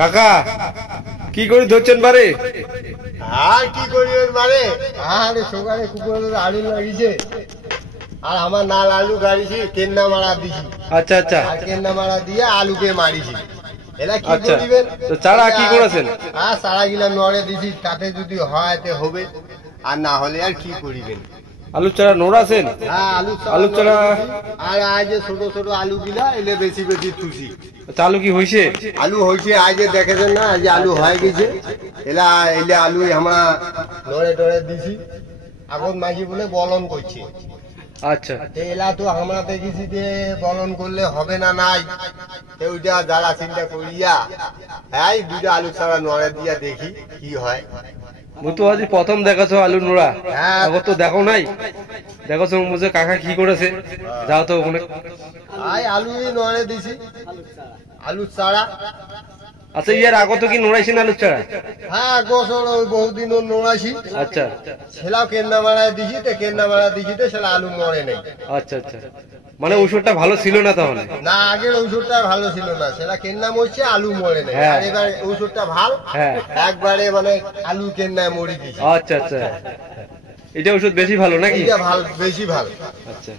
কাকা কি করে ধরছেন বারে? আর কি করিবেন বারে? আরে সকালে কুকুরের আলু লাগিয়েছে আর আমার নাল আলু গাড়িছি, কেন্না মারা দিছি। আচ্ছা আচ্ছা, আর কেন্না মারা দিয়ে আলুকে মারিছি। এরা কি আচ্ছা, করিবেন? তো চারা কি করেছেন? হ্যাঁ, চারা গিলা নড়ে দিছি, তাতে যদি হয় তে হবে, আর না হলে আর কি করিবেন। আলু চারা নোড়াছেন? হ্যাঁ, আলু চারা। আর আজ যে ছোট ছোট আলু গিলা এলে বেশি বেশি থুছি। আলু কি হয়েছে? আলু হয়েছে, আজ দেখেছেন না, আজ আলু হয়ে গেছে। এলা এলে আলু আমরা নড়ে টড়ে দিছি, এখন মাঝি বলে বলন করছে। আচ্ছা, এলা তো আমরা দেখেছি যে বলন করলে হবে না, নাই ওইটা জ্বালা চিন্তা করিয়া হ্যাঁ দুইটা আলু ছাড়া নড়ে দিয়া দেখি কি হয়। তো আজ প্রথম দেখাছো আলু নোড়া? হ্যাঁ, আগত তো দেখো নাই। দেখছো বুঝে কাকা কি করেছে? যাও তো ওখানে। আলু নড়ে দিছি, আলু চারা। আচ্ছা, ইয়ার আগত কি নোড়াইছেন আলু চারা? হ্যাঁ, গোসল ওই বহুদিন নোড়াইছি। আচ্ছা, সেলাও কেন্না মারায় দিছি, তো কেন্না মারা দিছি তো সেটা আলু মরে নাই। আচ্ছা আচ্ছা, মানে ওষুধটা ভালো ছিল না তাহলে? না, আগের ঔষধটা ভালো ছিল না, সেটা কেন্না মরছে, আলু মরে নাই। হ্যাঁ। আর এবার ঔষধটা ভাল, হ্যাঁ, একবারে মানে আলু কেন্নায় মরি দিছি। আচ্ছা আচ্ছা, এটা ওষুধ বেশি ভালো নাকি? এটা ভাল, বেশি ভাল। আচ্ছা,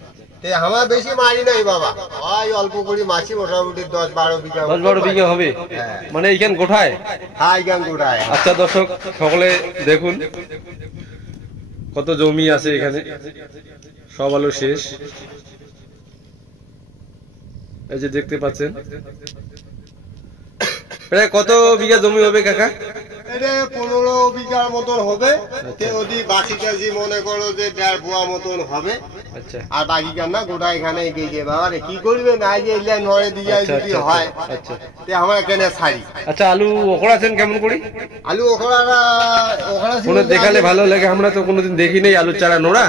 আমার বেশি মারি নাই বাবা, ওই অল্প করে মাছি, মোটামুটি 10-12 বিঘা। 10-12 বিঘা হবে? হ্যাঁ। মানে এইখান গোঠায়? হ্যাঁ, এইখান গোটায়। আচ্ছা দর্শক সকলে দেখুন কত জমি আছে এখানে, সব আলু শেষ। এই যে দেখতে পাচ্ছেন, প্রায় কত বিঘা জমি হবে কাকা? এটা 15 বিঘার মতন হবে। যদি বাকি কাজি মনে করো যে 1.5 বুয়া মতন হবে। আচ্ছা, আর বাকি কান্না গোটা এখানে এগিয়ে বাবা রে কি করবে না, যে এলে নড়ে দিয়ে আচ্ছা, যদি আচ্ছা, হয় আচ্ছা। তে আমরা এখানে ছাড়ি। আচ্ছা, আলু ওখড়াছেন কেমন করি? আলু ওখড়া কোনো দেখালে ভালো লাগে, আমরা তো কোনোদিন দেখি নাই আলু চারা নোড়া।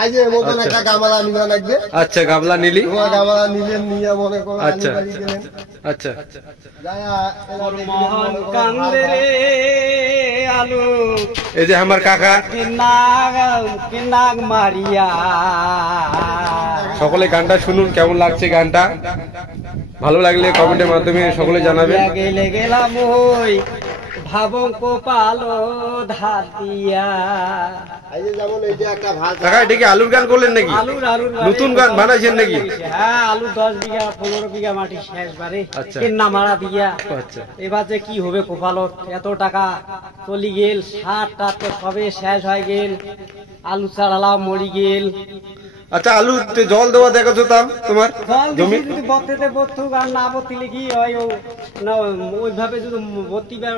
আজ এর মতন একটা গামলা নিয়ে লাগবে। আচ্ছা, গামলা নিলি? তোমার গামলা নিলেন, নিয়ে মনে করো আলু আচ্ছা বাড়ি গেলেন। আচ্ছা, আলু এই যে আমার কাকা কিনাগ মারিয়া। সকলে গানটা শুনুন, কেমন লাগছে গানটা? ভালো লাগলে কমেন্টের মাধ্যমে সকলে জানাবেন। গেলে গেলাম ওই ভাবং কোপালো ধার দিয়া। যেমন এই যে একটা ভাত কাকা এটা কি আলুর গান করলেন নাকি? আলুর নতুন গান বানাইছেন নাকি? হ্যাঁ, আলু 10 বিঘা 15 বিঘা মাটি শেষ বারে আচ্ছা। কেন্না মারা দিয়া। আচ্ছা, এবার যে কি হবে কোপালো, এত টাকা চলি গেল, সার টার তো সবে শেষ হয়ে গেল, আলু চাড়ালাম মরি গেল। আচ্ছা, আলুতে জল দেওয়া দেখাচ্ছ তাও তোমার জমি? যদি বত্তেতে বত্তুক আর না বত্তিলে কি হয়, না ওইভাবে যদি বত্তিবার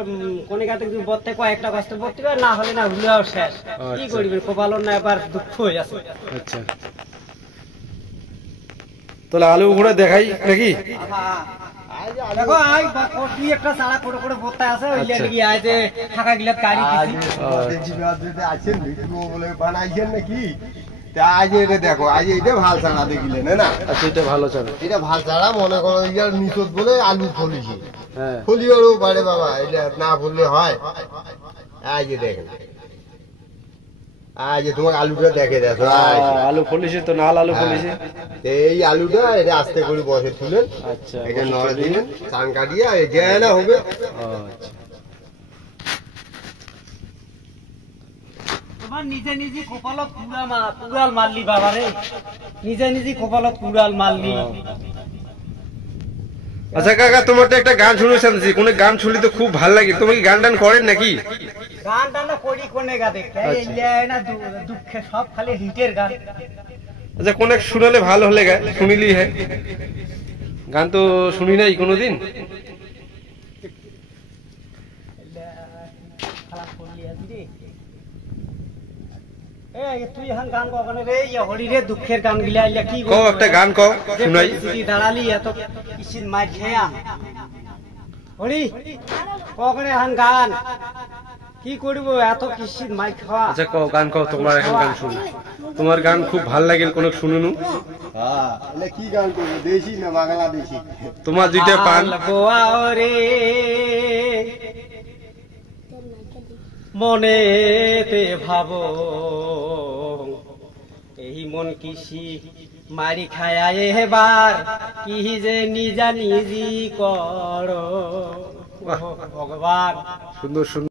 কোনে গাতে যদি বত্তে কয়েকটা গাছতে বত্তিবার, না হলে না হলেও শেষ। কি আচ্ছা। করবেন, কোপালো না, এবার দুঃখ হয়ে আছে। আচ্ছা, তাহলে আলু ঘুরে দেখাই নাকি? দেখো আই কটি একটা চারা করে করে বত্তা আছে, ওই আচ্ছা। লাগি আইতে ফাঁকা গিলা কারি দিছি। আছেন ভিডিও বলে বানাইছেন নাকি? আজ এটা দেখো, আজ এটা ভাল চারা দেখিলেন না? আচ্ছা, এটা ভালো চারা। এটা ভাল চারা, মনে করো ইয়ার নিচত বলে আলু ফলিছে, হ্যাঁ, ফলিওরও পারে বাবা, এটা না ফুললে হয়। আজ দেখেন, আজ তোমার আলুটা দেখে দেখো, আলু ফলিছে তো, নাল আলু ফলিছে। এই আলুটা এটা আস্তে করে বসে তুলেন, আচ্ছা, এটা নড়ে দিলেন, চান কাটিয়ে যে না হবে। আচ্ছা, তোমার নিজে নিজে কপালত কুড়াল মারলি বাবা রে, নিজে নিজে কপালত কুড়াল মারলি। আচ্ছা কাকা, তোমার তো একটা গান শুনেছেন, কোন গান শুনলে তো খুব ভালো লাগে, তুমি কি গান টান করেন নাকি? গান টান করি কোনে গা দেখতে, না দুঃখে সব খালি হিটের গান। আচ্ছা, কোন এক শুনালে ভালো হলে শুনিলি। হ্যাঁ, গান তো শুনি নাই কোনোদিন। তুই এখন গান কখনো রে, হরি রে দুঃখের গান গিলা কি কও, একটা গান কও শুনাই। দাঁড়ালি এত কিসির মাই খেয়া হরি কখনো এখন গান কি করবো, এত কিসির মাই খাওয়া। আচ্ছা কও, গান কও, তোমার এখন গান শুনি, তোমার গান খুব ভাল লাগে, কোন শুনুনু। হ্যাঁ, কি গান করবো, দেশি না বাংলাদেশি? তোমার দুইটা পান রে মনেতে ভাবো, এই মন কিসি মারি খায়া এবার কি যে নিজা নিজি কর ভগবান। সুন্দর সুন্দর।